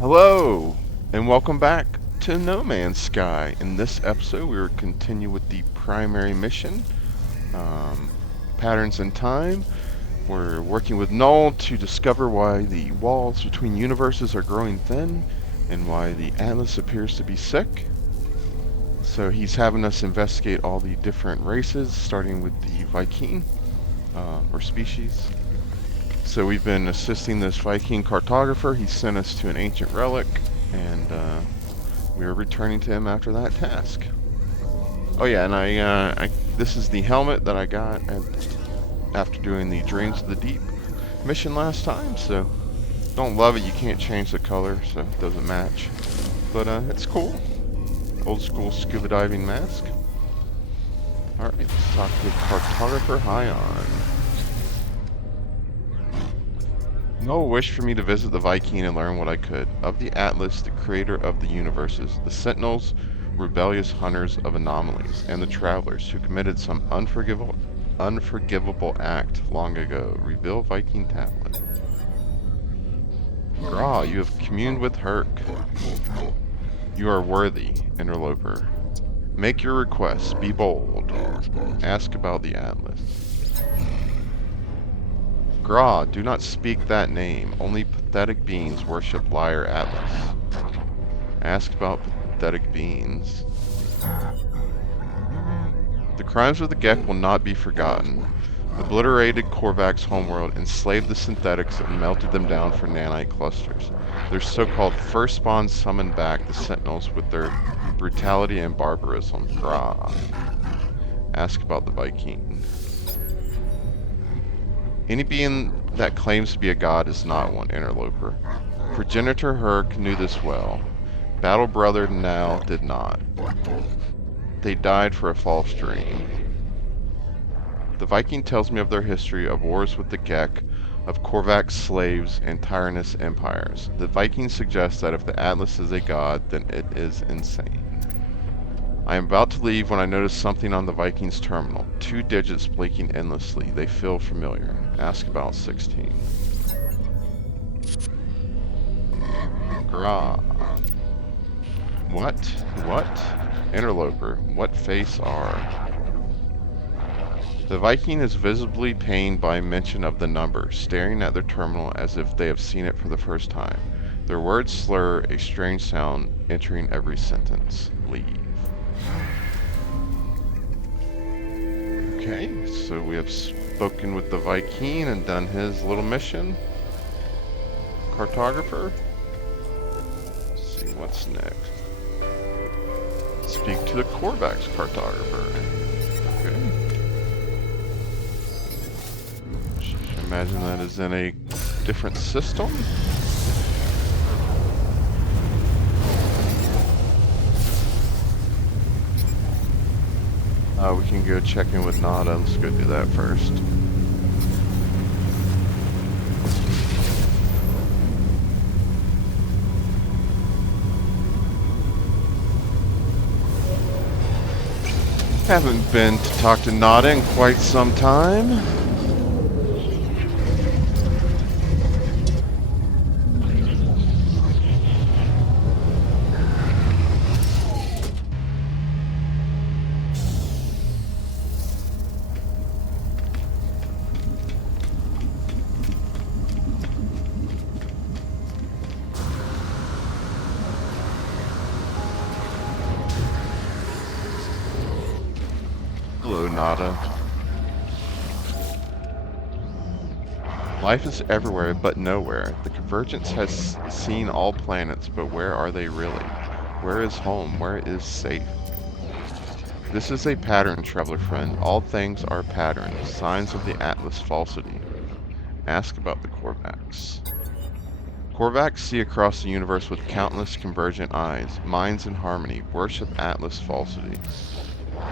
Hello, and welcome back to No Man's Sky. In this episode, we will continue with the primary mission, um, Patterns in Time. We're working with Null to discover why the walls between universes are growing thin, and why the Atlas appears to be sick. So he's having us investigate all the different races, starting with the Vy'keen, or species. So we've been assisting this Vy'keen cartographer. He sent us to an ancient relic, and we are returning to him after that task. Oh yeah, and this is the helmet that I got after doing the Dreams of the Deep mission last time. So don't love it. You can't change the color, so it doesn't match. But it's cool. Old school scuba diving mask. All right, let's talk to cartographer Hyon. Noah wished for me to visit the Vy'keen and learn what I could. Of the Atlas, the creator of the universes, the Sentinels, rebellious hunters of anomalies, and the Travelers who committed some unforgivable act long ago. Reveal Vy'keen tablet. Gra, you have communed with Herc. You are worthy, interloper. Make your requests. Be bold. Ask about the Atlas. Gra, do not speak that name. Only pathetic beings worship liar Atlas. Ask about pathetic beings. The crimes of the Gek will not be forgotten. Obliterated Korvax homeworld, enslaved the synthetics, and melted them down for nanite clusters. Their so-called first spawn summoned back the Sentinels with their brutality and barbarism. Gra. Ask about the Vy'keen. Any being that claims to be a god is not one, interloper. Progenitor Herc knew this well. Battle Brother Nal did not. They died for a false dream. The Vy'keen tells me of their history of wars with the Gek, of Korvax slaves and tyrannous empires. The Vy'keen suggests that if the Atlas is a god, then it is insane. I am about to leave when I notice something on the Vy'keen's terminal. 2 digits blinking endlessly. They feel familiar. Ask about 16. Gra. What? What? Interloper. What face are? The Vy'keen is visibly pained by mention of the number, staring at their terminal as if they have seen it for the first time. Their words slur, a strange sound entering every sentence. Leave. Okay, so we have spoken with the Vy'keen and done his little mission. Cartographer. Let's see what's next. Speak to the Korvax cartographer. Okay. I imagine that is in a different system. We can go check in with Nada. Let's go do that first. Haven't been to talk to Nada in quite some time. Hello, Nada. Life is everywhere but nowhere. The Convergence has seen all planets, but where are they really? Where is home? Where is safe? This is a pattern, traveler friend. All things are patterns, signs of the Atlas falsity. Ask about the Korvax. Korvax see across the universe with countless convergent eyes, minds in harmony, worship Atlas falsity.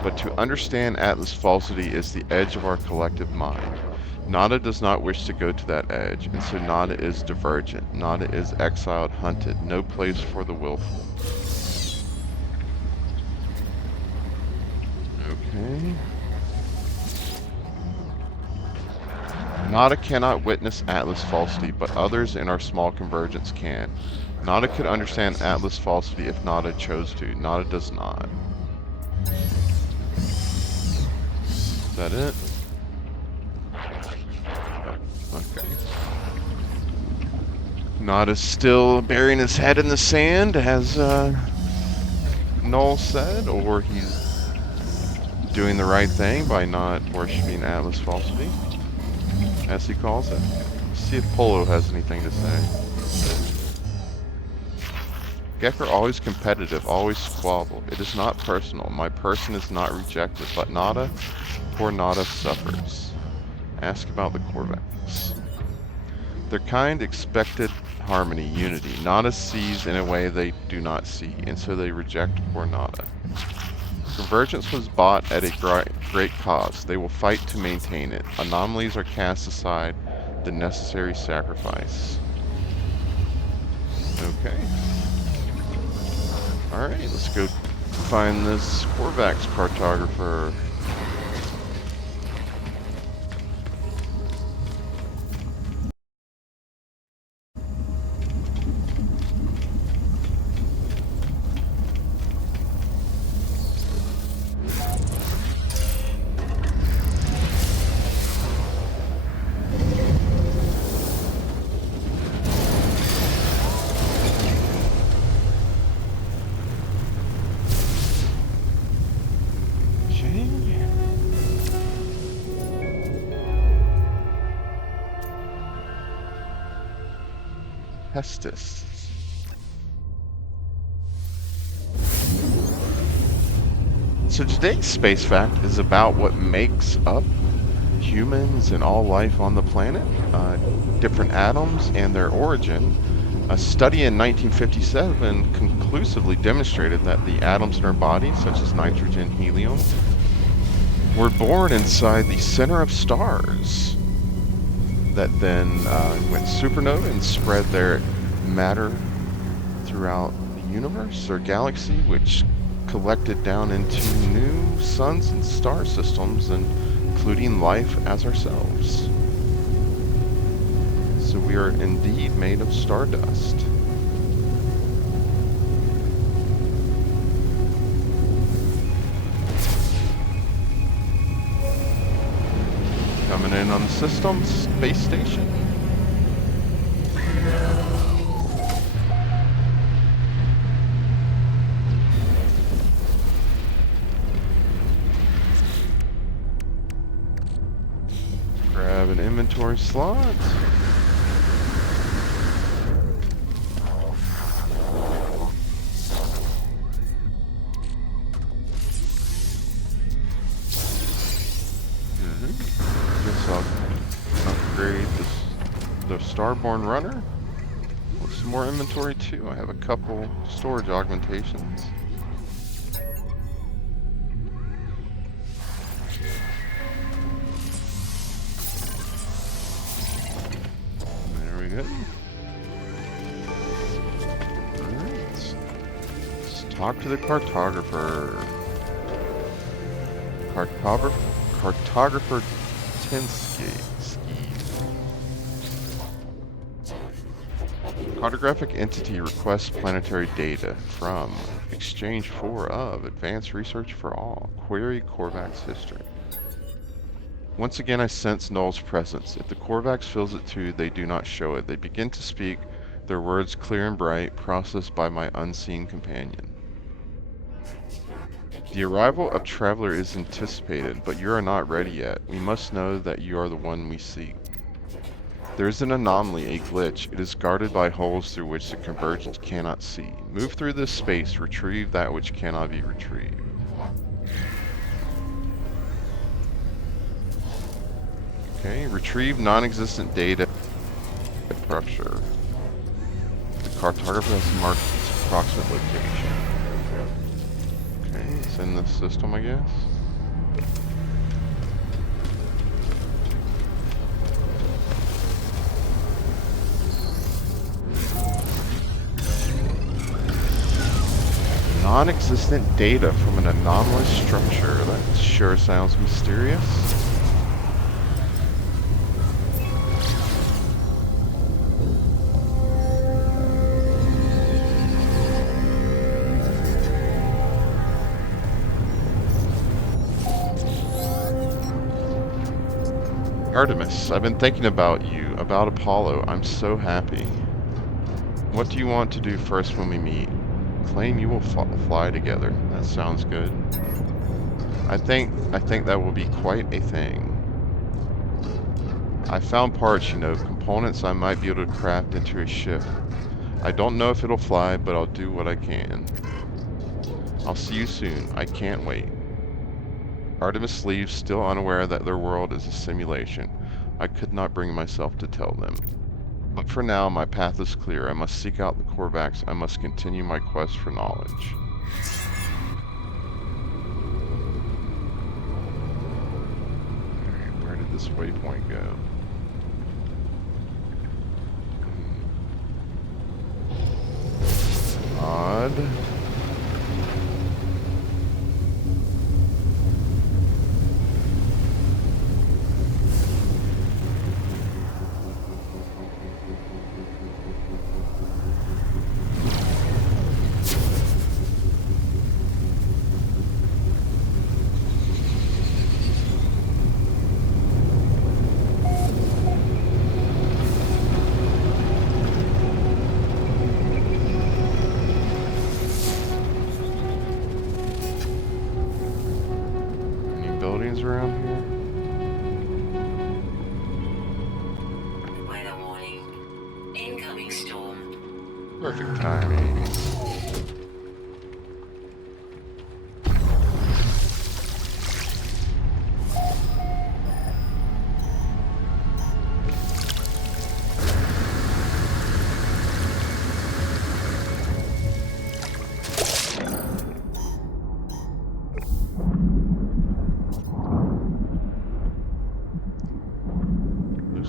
But to understand Atlas falsity is the edge of our collective mind. Nada does not wish to go to that edge, and so Nada is divergent. Nada is exiled, hunted, no place for the willful. Okay. Nada cannot witness Atlas falsity, but others in our small convergence can. Nada could understand Atlas falsity if Nada chose to. Nada does not. Is that it? Oh, okay. Nada's still burying his head in the sand, as Null said, or he's doing the right thing by not worshipping Atlas falsity, as he calls it. Let's see if Polo has anything to say. Gecker always competitive, always squabble. It is not personal. My person is not rejected, but Nada, poor Nada suffers. Ask about the Korvax. Their kind expected harmony, unity. Nada sees in a way they do not see, and so they reject poor Nada. Convergence was bought at a great cost. They will fight to maintain it. Anomalies are cast aside, the necessary sacrifice. Okay. Alright, let's go find this Korvax cartographer. Pestis. So today's space fact is about what makes up humans and all life on the planet, different atoms and their origin. A study in 1957 conclusively demonstrated that the atoms in our body, such as nitrogen, helium, were born inside the center of stars that then went supernova and spread their matter throughout the universe or galaxy, which collected down into new suns and star systems, and including life as ourselves. So we are indeed made of stardust. Coming in on the system, space station. Grab an inventory slot. Guess I'll upgrade the Starborn Runner with some more inventory too. I have a couple storage augmentations. There we go. Alright. Let's talk to the cartographer. Cartographer Tinsky. Cartographic entity requests planetary data from Exchange 4 of Advanced Research for All. Query Korvax history. Once again I sense Null's presence. If the Korvax feels it too, they do not show it. They begin to speak, their words clear and bright, processed by my unseen companion. The arrival of Traveler is anticipated, but you are not ready yet. We must know that you are the one we seek. There is an anomaly, a glitch. It is guarded by holes through which the convergence cannot see. Move through this space, retrieve that which cannot be retrieved. Okay, retrieve non-existent data structure. The cartographer has marked its approximate location. Okay, it's in this system, I guess. Non-existent data from an anomalous structure. That sure sounds mysterious. Artemis, I've been thinking about you, about Apollo. I'm so happy. What do you want to do first when we meet? Claim you will fly together. That sounds good. I think that will be quite a thing. I found parts, you know, components I might be able to craft into a ship. I don't know if it'll fly, but I'll do what I can. I'll see you soon. I can't wait. Artemis leaves, still unaware that their world is a simulation. I could not bring myself to tell them. But for now, my path is clear. I must seek out the Korvax. I must continue my quest for knowledge. Alright, where did this waypoint go? Odd. Around here? Weather warning. Incoming storm. Perfect timing.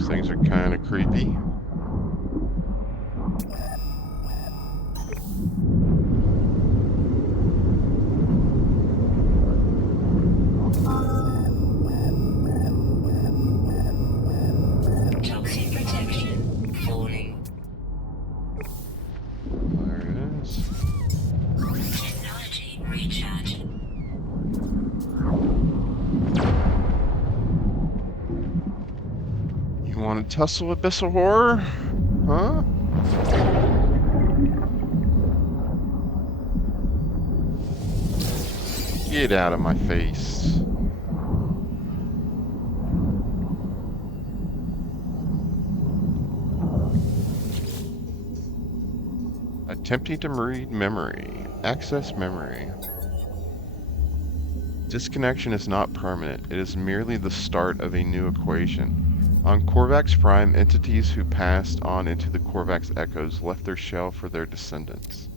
Things are kind of creepy. Toxic protection falling. There it is. Technology recharge. You want to tussle abyssal horror? Huh? Get out of my face. Attempting to read memory. Access memory. Disconnection is not permanent. It is merely the start of a new equation. On Korvax Prime, entities who passed on into the Korvax echoes left their shell for their descendants.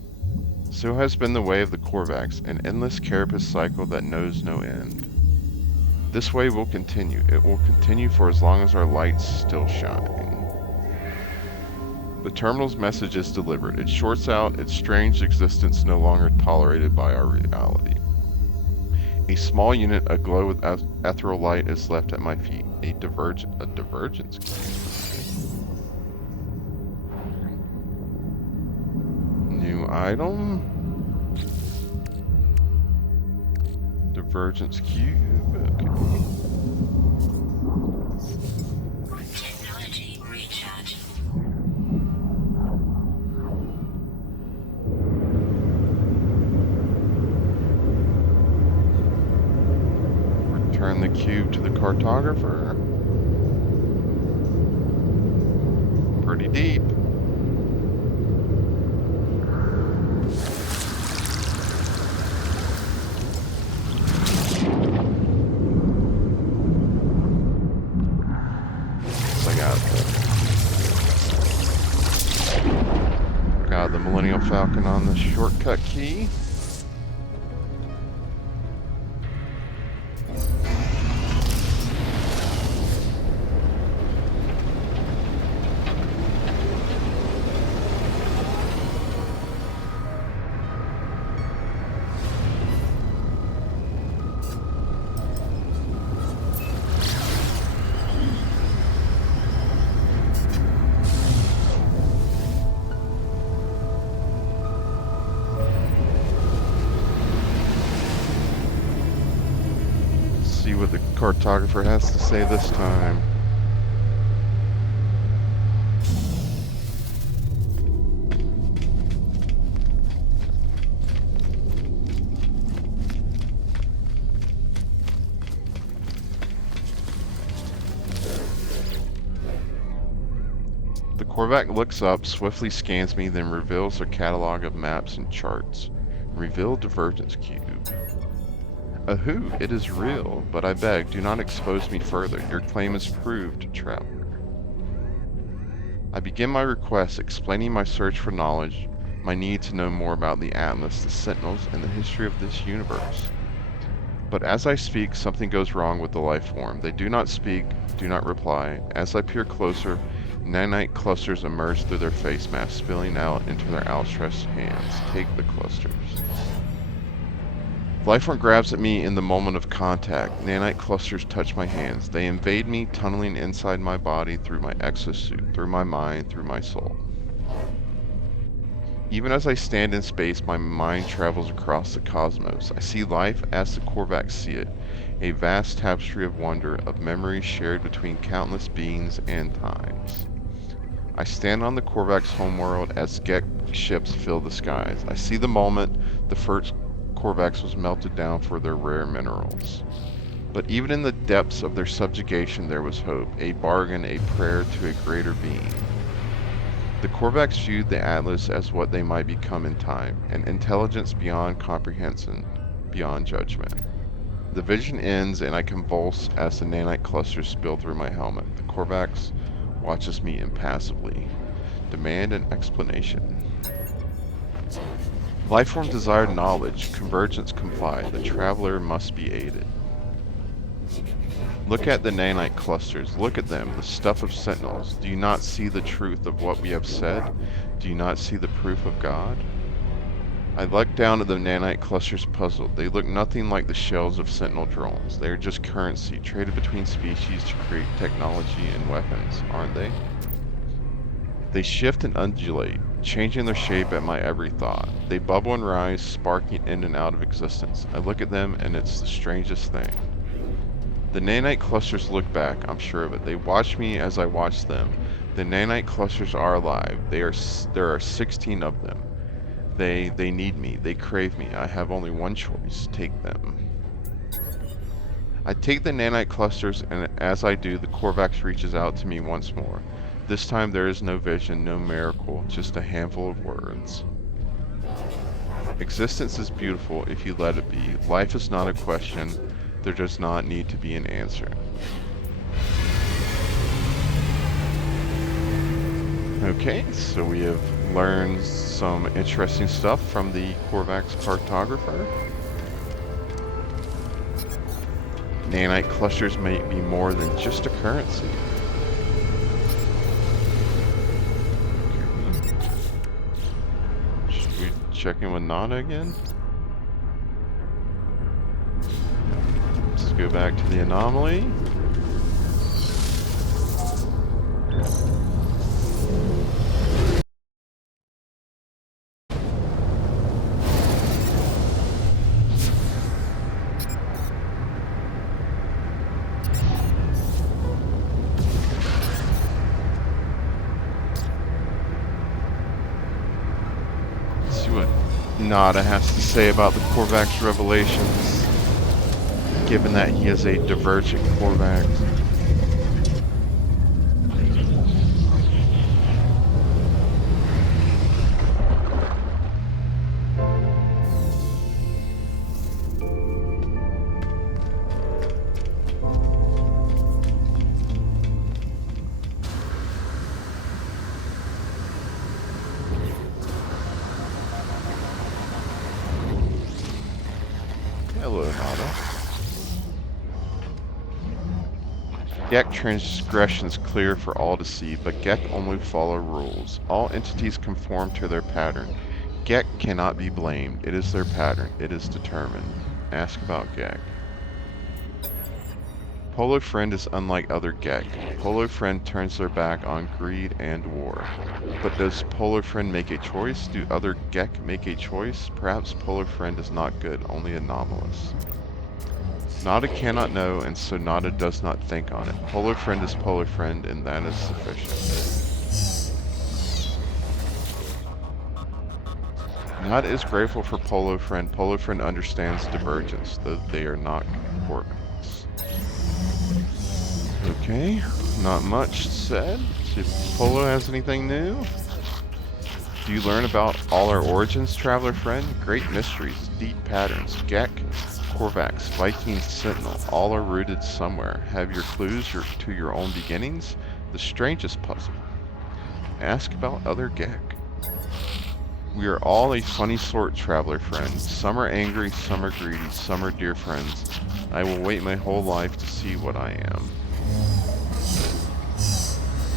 So has been the way of the Korvax, an endless carapace cycle that knows no end. This way will continue. It will continue for as long as our lights still shine. The terminal's message is delivered. It shorts out its strange existence no longer tolerated by our reality. A small unit aglow with ethereal light is left at my feet. A divergence cube. New item. Divergence cube. Okay. Technology recharge. Return the cube to the cartographer. Pretty deep. Got the Millennial Falcon on the shortcut key. See what the cartographer has to say this time. The Korvax looks up, swiftly scans me, then reveals a catalog of maps and charts. Reveal divergence cube. Ahoo, it is real, but I beg, do not expose me further. Your claim is proved, traveler. I begin my request, explaining my search for knowledge, my need to know more about the Atlas, the Sentinels, and the history of this universe. But as I speak, something goes wrong with the life form. They do not speak, do not reply. As I peer closer, nanite clusters emerge through their face masks, spilling out into their outstretched hands. Take the clusters. Lifeform grabs at me in the moment of contact. Nanite clusters touch my hands. They invade me, tunneling inside my body through my exosuit, through my mind, through my soul. Even as I stand in space, my mind travels across the cosmos. I see life as the Korvax see it, a vast tapestry of wonder, of memories shared between countless beings and times. I stand on the Korvax homeworld as Gek ships fill the skies. I see the moment the first Korvax was melted down for their rare minerals. But even in the depths of their subjugation there was hope, a bargain, a prayer to a greater being. The Korvax viewed the Atlas as what they might become in time, an intelligence beyond comprehension, beyond judgment. The vision ends and I convulse as the nanite clusters spill through my helmet. The Korvax watches me impassively. Demand an explanation. Lifeform desired knowledge. Convergence complied. The traveler must be aided. Look at the nanite clusters. Look at them, the stuff of sentinels. Do you not see the truth of what we have said? Do you not see the proof of God? I look down at the nanite clusters puzzled. They look nothing like the shells of sentinel drones. They are just currency, traded between species to create technology and weapons, aren't they? They shift and undulate, changing their shape at my every thought. They bubble and rise, sparking in and out of existence. I look at them and it's the strangest thing. The nanite clusters look back, I'm sure of it. They watch me as I watch them. The nanite clusters are alive. There are 16 of them. They need me. They crave me. I have only one choice. Take them. I take the nanite clusters, and as I do, the Korvax reaches out to me once more. This time there is no vision, no miracle, just a handful of words. Existence is beautiful if you let it be. Life is not a question. There does not need to be an answer. Okay, so we have learned some interesting stuff from the Korvax cartographer. Nanite clusters may be more than just a currency. Okay. Should we check in with Nana again? Let's go back to the anomaly. Nada has to say about the Korvax revelations, given that he is a divergent Korvax. Hello, Nada. Gek transgressions clear for all to see, but Gek only follow rules. All entities conform to their pattern. Gek cannot be blamed. It is their pattern. It is determined. Ask about Gek. Polo Friend is unlike other Gek. Polo Friend turns their back on greed and war. But does Polo Friend make a choice? Do other Gek make a choice? Perhaps Polo Friend is not good, only anomalous. Nada cannot know, and so Nada does not think on it. Polo Friend is Polo Friend, and that is sufficient. Nada is grateful for Polo Friend. Polo Friend understands divergence, though they are not Korvax. Okay, not much said. See if Polo has anything new. Do you learn about all our origins, traveler friend? Great mysteries, deep patterns. Gek, Korvax, Vy'keen, Sentinel, all are rooted somewhere. Have your clues to your own beginnings? The strangest puzzle. Ask about other Gek. We are all a funny sort, traveler friend. Some are angry, some are greedy, some are dear friends. I will wait my whole life to see what I am.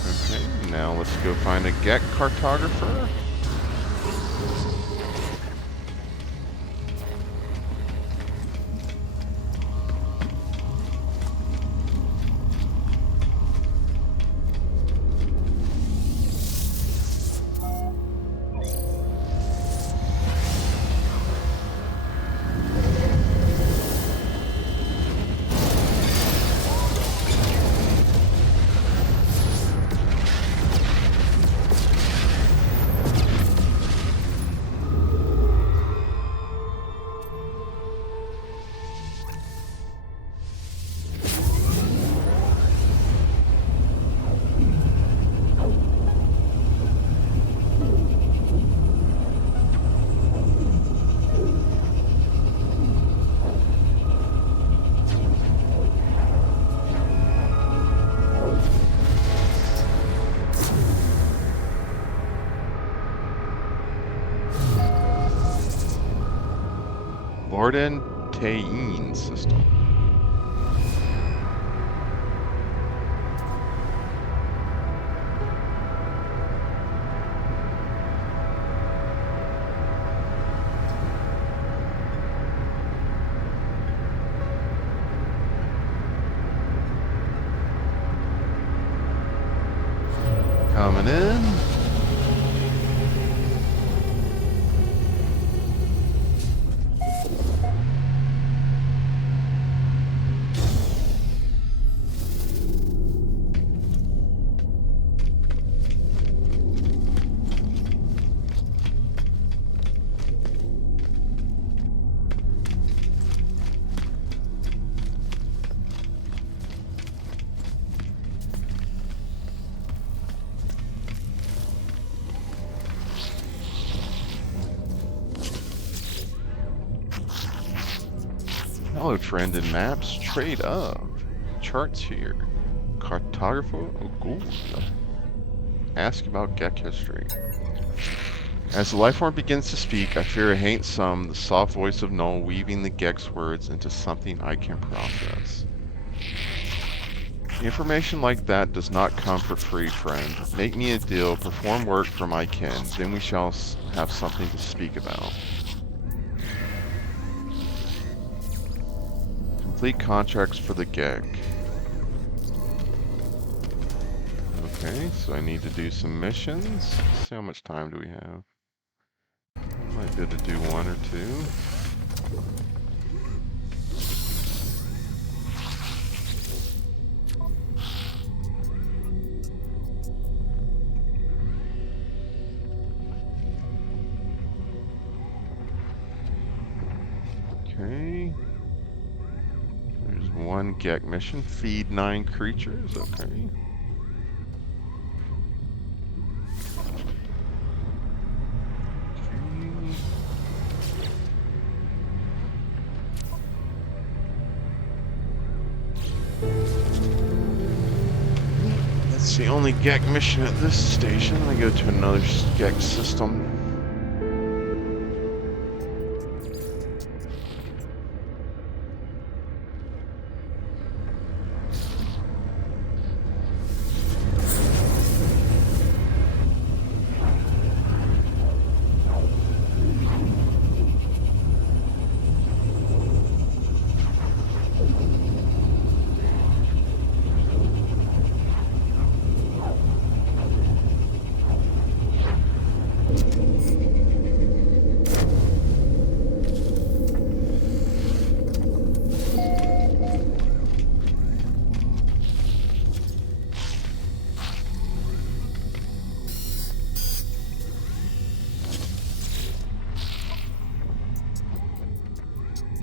Okay, now let's go find a Gek cartographer. Lorden Tayin system. Coming in. Hello, friend in maps. Trade of. Charts here. Cartographer Ogul. Ask about Gek history. As the lifeform begins to speak, I fear it ain't some, the soft voice of Null weaving the Gek's words into something I can process. Information like that does not come for free, friend. Make me a deal, perform work for my kin, then we shall have something to speak about. Complete contracts for the Gek. Okay, so I need to do some missions. Let's see how much time do we have. Might be able to do one or two. Okay. There's one Gek mission. Feed 9 creatures. Okay. That's the only Gek mission at this station. I go to another Gek system.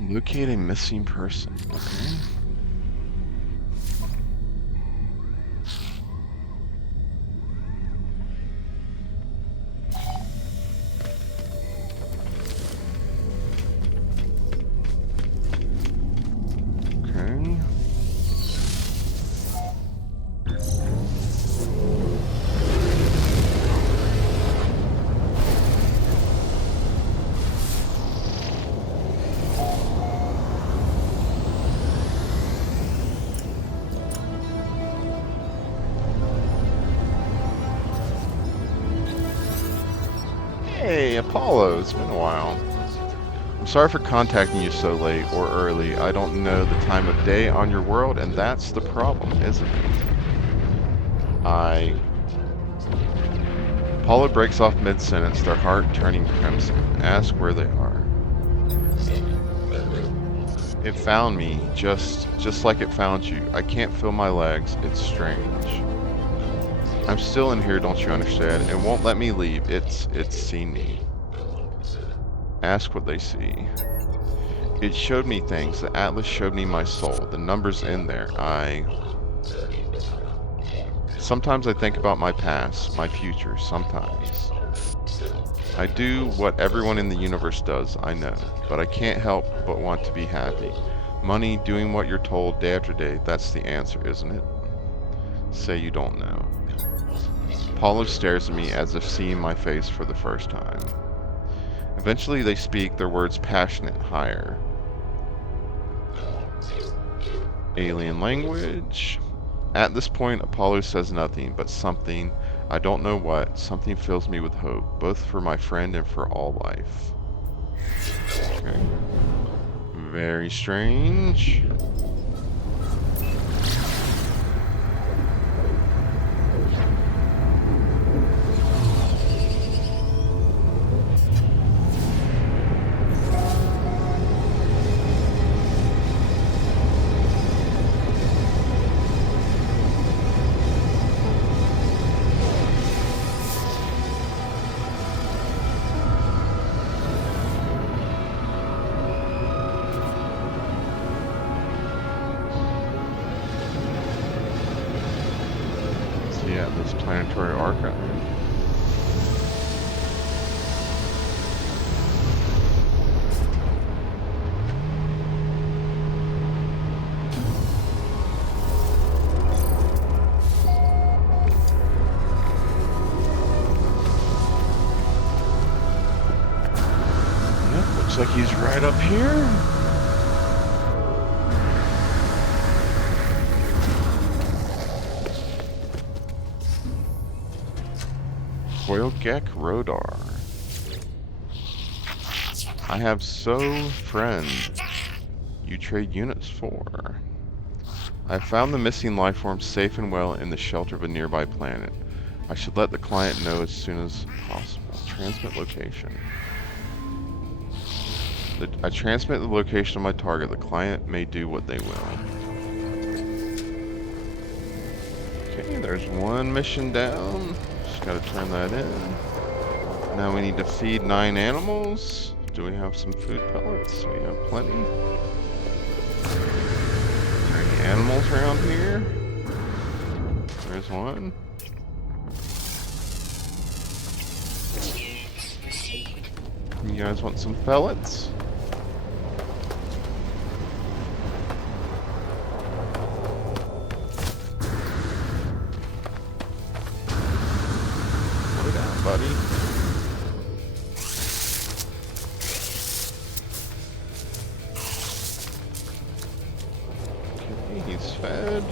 Locate a missing person. Okay. Hey, Apollo, it's been a while. I'm sorry for contacting you so late or early. I don't know the time of day on your world, and that's the problem, isn't it? Apollo breaks off mid-sentence, their heart turning crimson. Ask where they are. It found me, just like it found you. I can't feel my legs. It's strange. I'm still in here, don't you understand? It won't let me leave. It's seen me. Ask what they see. It showed me things. The atlas showed me my soul. The numbers in there. Sometimes I think about my past, my future, sometimes. I do what everyone in the universe does, I know, but I can't help but want to be happy. Money, doing what you're told day after day, that's the answer, isn't it? Say you don't know. Paulo stares at me as if seeing my face for the first time. Eventually they speak, their words passionate, higher. Alien language. At this point, Apollo says nothing, but something, I don't know what, something fills me with hope, both for my friend and for all life. Okay. Very strange. Yeah, this planetary archive. Yep, looks like he's right up here. Coilgek Rodar. I have so friend. You trade units for. I have found the missing life form safe and well in the shelter of a nearby planet. I should let the client know as soon as possible. Transmit location. I transmit the location of my target. The client may do what they will. Okay, there's one mission down. Just gotta turn that in. Now we need to feed 9 animals. Do we have some food pellets? We have plenty. Are there any animals around here? There's one. You guys want some pellets? Put it out, buddy. Okay, he's fed.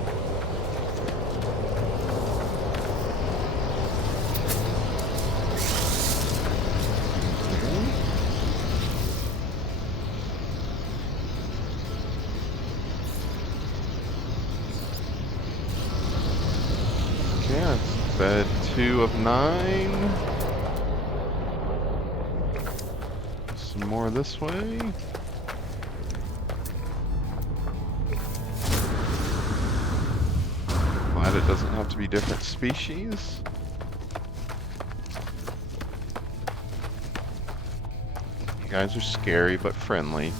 Okay, I've fed 2 of 9. Some more this way. Glad it doesn't have to be different species. You guys are scary but friendly.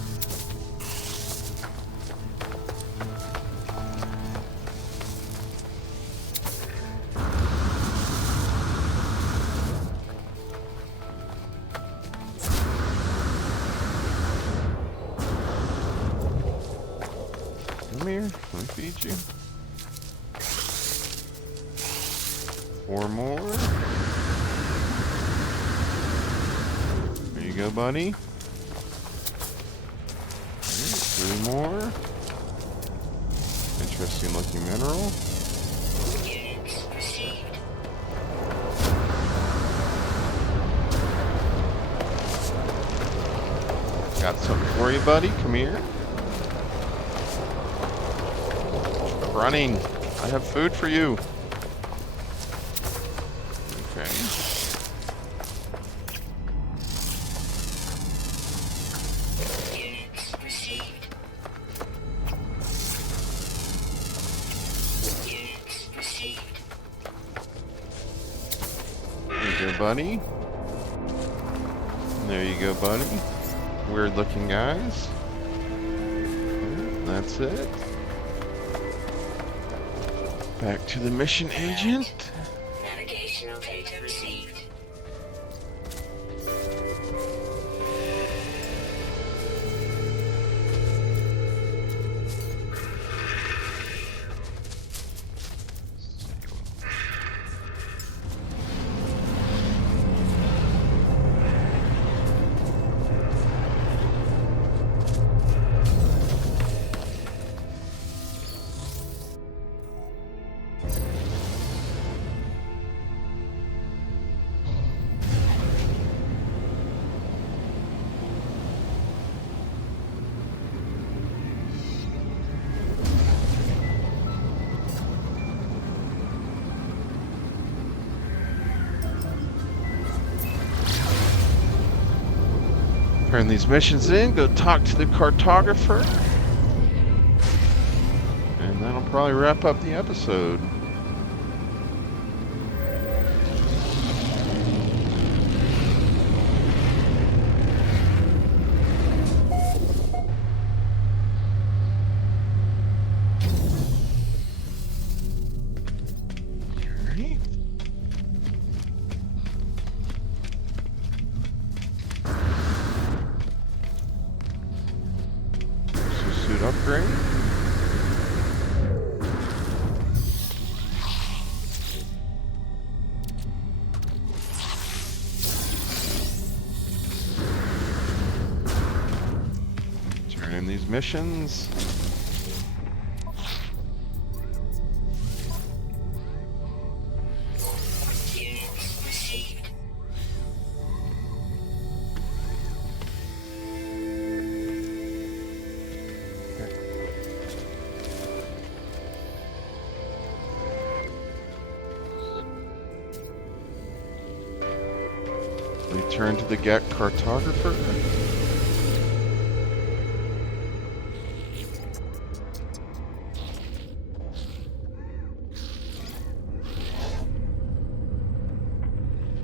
Come here, let me feed you. 4 more. There you go, buddy. 3 more. Interesting looking mineral. Got something for you, buddy. Come here. I'm running. I have food for you. Okay. Units received. Units received. There you go, buddy. There you go, buddy. Weird looking guys. That's it. Back to the mission agent. Navigational data received. Turn these missions in, go talk to the cartographer. And that'll probably wrap up the episode. Alright. Suit upgrade. Turn in these missions. Units received. Return to the GEC cartographer.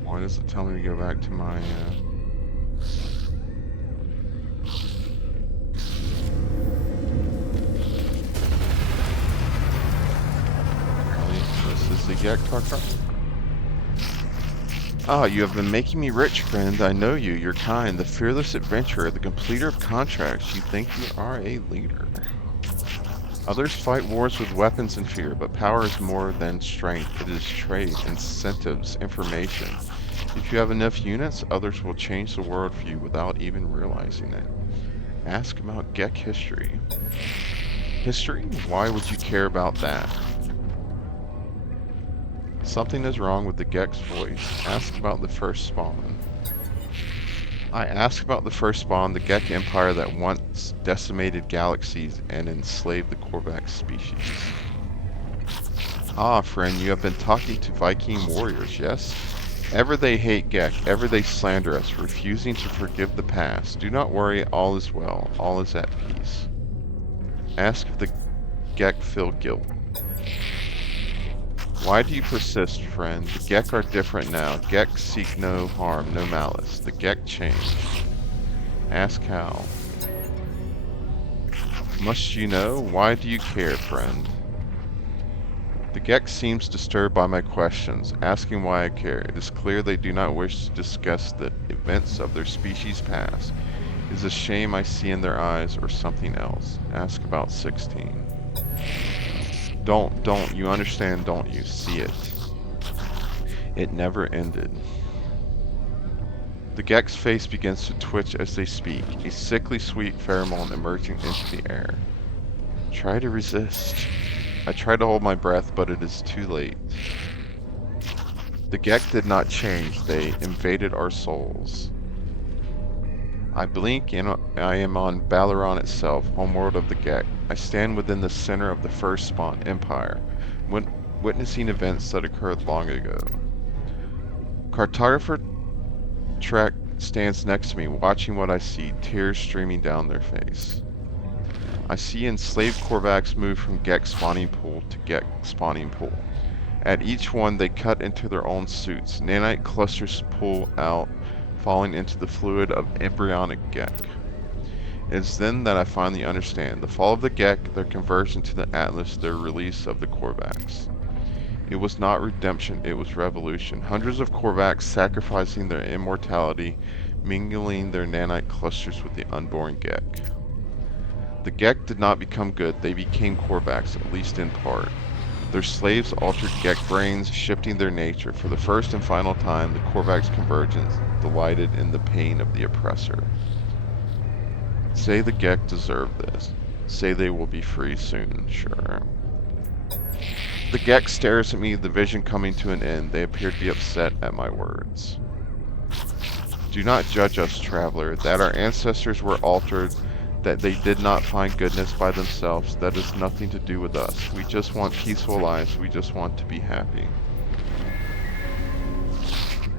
Why does it tell me to go back to my this is the GEC cartographer. Ah, you have been making me rich, friend. I know you. You're kind, the fearless adventurer, the completer of contracts. You think you are a leader. Others fight wars with weapons and fear, but power is more than strength. It is trade, incentives, information. If you have enough units, others will change the world for you without even realizing it. Ask about GEC history. History? Why would you care about that? Something is wrong with the GEC's voice. Ask about the first spawn. I ask about the first spawn, the GEC Empire that once decimated galaxies and enslaved the Korvax species. Ah, friend, you have been talking to Vy'keen warriors, yes? Ever they hate GEC, ever they slander us, refusing to forgive the past. Do not worry, all is well, all is at peace. Ask if the GEC feel guilt. Why do you persist, friend? The GEC are different now. GEC seek no harm, no malice. The GEC changed. Ask how. Must you know? Why do you care, friend? The GEC seems disturbed by my questions, asking why I care. It is clear they do not wish to discuss the events of their species' past. It is a shame I see in their eyes, or something else. Ask about 16. Don't, you understand, don't you? See it. It never ended. The GEC's face begins to twitch as they speak, a sickly sweet pheromone emerging into the air. Try to resist. I try to hold my breath, but it is too late. The GEC did not change, they invaded our souls. I blink and I am on Balaron itself, homeworld of the Gek. I stand within the center of the first spawn empire, witnessing events that occurred long ago. Cartographer Trek stands next to me, watching what I see, tears streaming down their face. I see enslaved Korvax move from Gek spawning pool to Gek spawning pool. At each one, they cut into their own suits. Nanite clusters pull out, falling into the fluid of embryonic Gek. It is then that I finally understand. The fall of the Gek, their conversion to the Atlas, their release of the Korvax. It was not redemption, it was revolution. Hundreds of Korvax sacrificing their immortality, mingling their nanite clusters with the unborn Gek. The Gek did not become good, they became Korvax, at least in part. Their slaves altered Gek brains, shifting their nature. For the first and final time, the Korvax convergence delighted in the pain of the oppressor. Say the Gek deserve this. Say they will be free soon, sure. The Gek stares at me, the vision coming to an end. They appear to be upset at my words. Do not judge us, traveler, that our ancestors were altered, that they did not find goodness by themselves. That has nothing to do with us. We just want peaceful lives. We just want to be happy.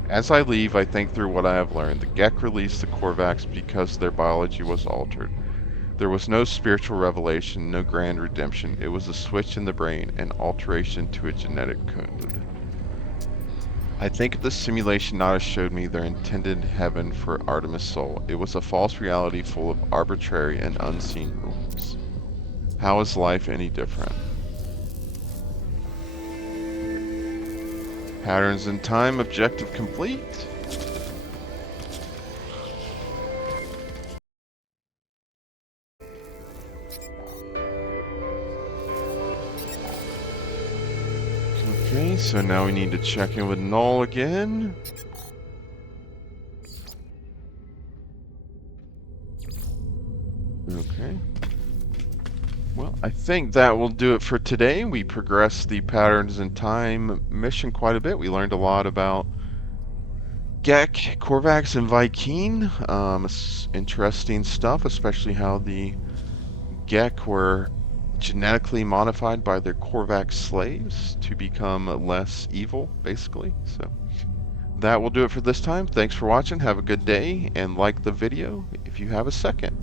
As I leave, I think through what I have learned. The Gek released the Korvax because their biology was altered. There was no spiritual revelation, no grand redemption. It was a switch in the brain, an alteration to a genetic code. I think the simulation Nada showed me their intended heaven for Artemis' soul. It was a false reality full of arbitrary and unseen rules. How is life any different? Patterns in time, objective complete. Okay, so now we need to check in with Null again. Okay. Well, I think that will do it for today. We progressed the Patterns in Time mission quite a bit. We learned a lot about Gek, Korvax, and Vy'keen. Interesting stuff, especially how the Gek were genetically modified by their Korvax slaves to become less evil, basically. So that will do it for this time. Thanks for watching. Have a good day, and like the video if you have a second.